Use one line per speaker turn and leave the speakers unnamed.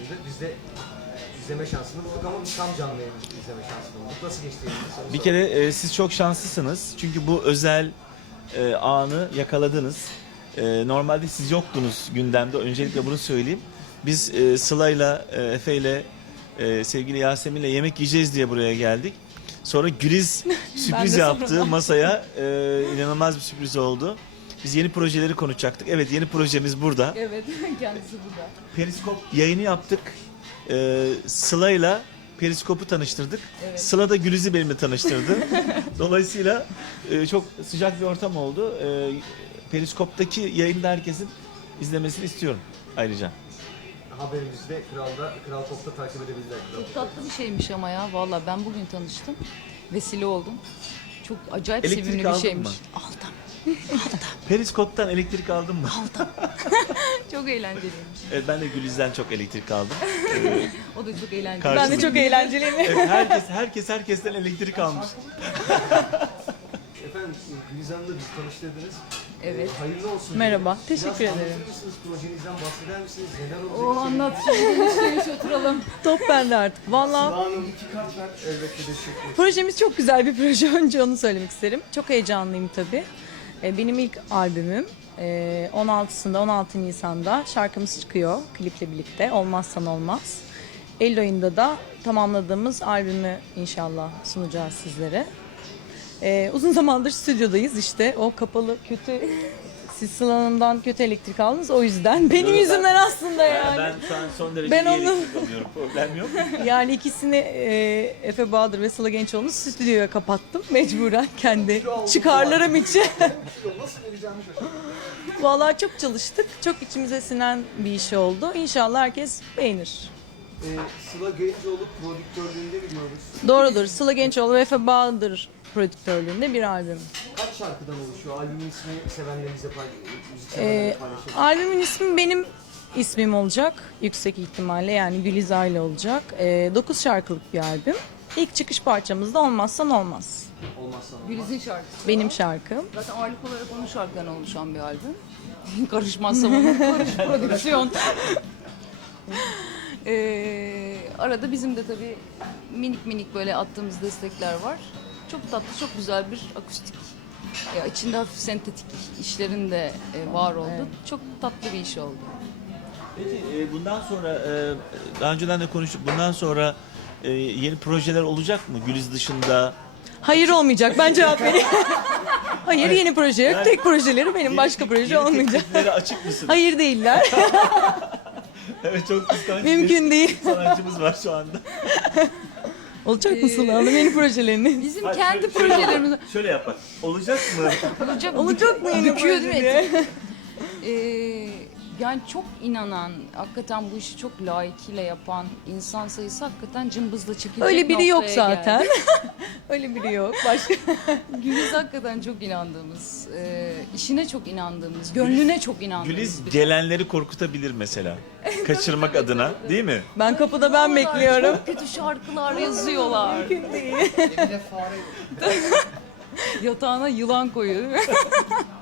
yayındı. Biz de izleme şansını bulduk ama tam canlı yayın izleme şansını bulduk. Nasıl geçti yayınınız?
Bir kere siz çok şanslısınız. Çünkü bu özel anı yakaladınız. Normalde siz yoktunuz gündemde. Öncelikle bunu söyleyeyim. Biz Sıla'yla, Efe'yle, sevgili Yasemin'le yemek yiyeceğiz diye buraya geldik. Sonra Güliz sürpriz yaptı masaya. İnanılmaz bir sürpriz oldu. Biz yeni projeleri konuşacaktık. Evet, yeni projemiz burada.
Evet, kendisi burada.
Periskop yayını yaptık. Sıla'yla Periskop'u tanıştırdık.
Evet.
Sıla da Güliz'i benimle tanıştırdı. Dolayısıyla çok sıcak bir ortam oldu. Periskop'taki yayında herkesin izlemesini istiyorum ayrıca.
Haberimizde Kral Pop'ta takip edebilirler.
Çok tatlı bir şeymiş ama ya. Valla ben bugün tanıştım. Vesile oldum. Çok acayip
Elektrik
sevimli bir
aldın
şeymiş.
mı?
Aldım.
Periskop'tan elektrik aldın mı?
Çok eğlenceliymiş.
Evet, ben de Güliz'den çok elektrik aldım.
O da çok eğlenceli.
Karşılıklı.
Ben de çok eğlenceliyim.
Evet, herkesten elektrik almış.
Efendim Güliz Hanım'la bizi tanıştırdınız.
Evet.
Hayırlı olsun.
Merhaba,
Biraz
teşekkür ederim.
anlatır mısınız? Projenizden bahseder misiniz? Neler olacak?
O anlat şimdi. Oturalım.
Top bende artık. Valla
Hanım 2 kart ver. Elbette destekliyoruz.
projemiz çok güzel bir proje. Önce onu söylemek isterim. Çok heyecanlıyım tabii. Benim ilk albümüm. 16'sında 16 Nisan'da şarkımız çıkıyor kliple birlikte. Olmazsan olmaz. Eylül ayında da tamamladığımız albümü inşallah sunacağız sizlere. Uzun zamandır stüdyodayız işte. O kapalı kötü siz Sıla Hanım'dan kötü elektrik aldınız o yüzden. Benim yüzümden aslında yani.
Ben şu an son derece
Ben
iyi
onu-
elektrik alıyorum. Problem yok.
Yani ikisini Efe Bahadır ve Sıla Gençoğlu'nu stüdyoya kapattım mecburen kendi çıkarlarım için.
Nasıl vereceğimi şaşırdım.
Vallahi çok çalıştık. Çok içimize sinen bir iş oldu. İnşallah herkes beğenir.
Sıla Gencoğlu prodüktörlüğünde biliyoruz.
Doğrudur. Sıla Gençoğlu ve Efe Bahadır prodüktörlüğünde bir albüm.
Kaç şarkıdan oluşuyor? Albümün ismi sevenlerinize müzisyenlerle paylaşalım.
Albümün ismi benim ismim olacak. Yüksek ihtimalle yani Gülizar ile olacak. 9 şarkılık bir albüm. İlk çıkış parçamız da Olmazsan Olmaz.
Olmazsa olmaz.
Güliz'in şarkısı.
Benim şarkım.
Zaten ağırlık olarak onun şarkılarına oluşan bir albüm. Karışmazsam onun karış prodüksiyon. Arada bizim de tabii minik minik böyle attığımız destekler var. Çok tatlı, çok güzel bir akustik. Ya içinde hafif sentetik işlerin de var oldu.
Evet.
Çok tatlı bir iş oldu.
Peki bundan sonra daha önceden de konuştuk. Bundan sonra yeni projeler olacak mı Güliz dışında?
Hayır olmayacak. Ben cevap vereyim. Hayır yeni proje yok.
Yani-
Tek projeleri benim. Başka proje
Yeni
olmayacak.
tekliflere açık mısın?
Hayır değiller.
Evet, çok kıskanç
Mümkün
bir
değil.
sanatçımız var şu anda.
Olacak mı Sıla Hanım yeni projelerini?
Bizim
Hayır,
kendi
şöyle yap bak,
projelerimiz
Şöyle yap bak. Olacak mı?
Olacak mı yeni
Büküyor değil mi?
proje?
Yani çok inanan, hakikaten bu işi çok layıkıyla yapan insan sayısı hakikaten cımbızla çekilecek
Öyle biri yok
noktaya
zaten.
geldi.
Öyle biri yok. Başka.
Güliz hakikaten çok inandığımız, işine çok inandığımız, gönlüne çok inandığımız
Güliz
biri.
gelenleri korkutabilir mesela. Kaçırmak adına, değil mi?
Ben kapıda ben bekliyorum.
Çok kötü şarkılar yazıyorlar.
Mümkün değil.
Evine fare.
Yatağına yılan koyuyor.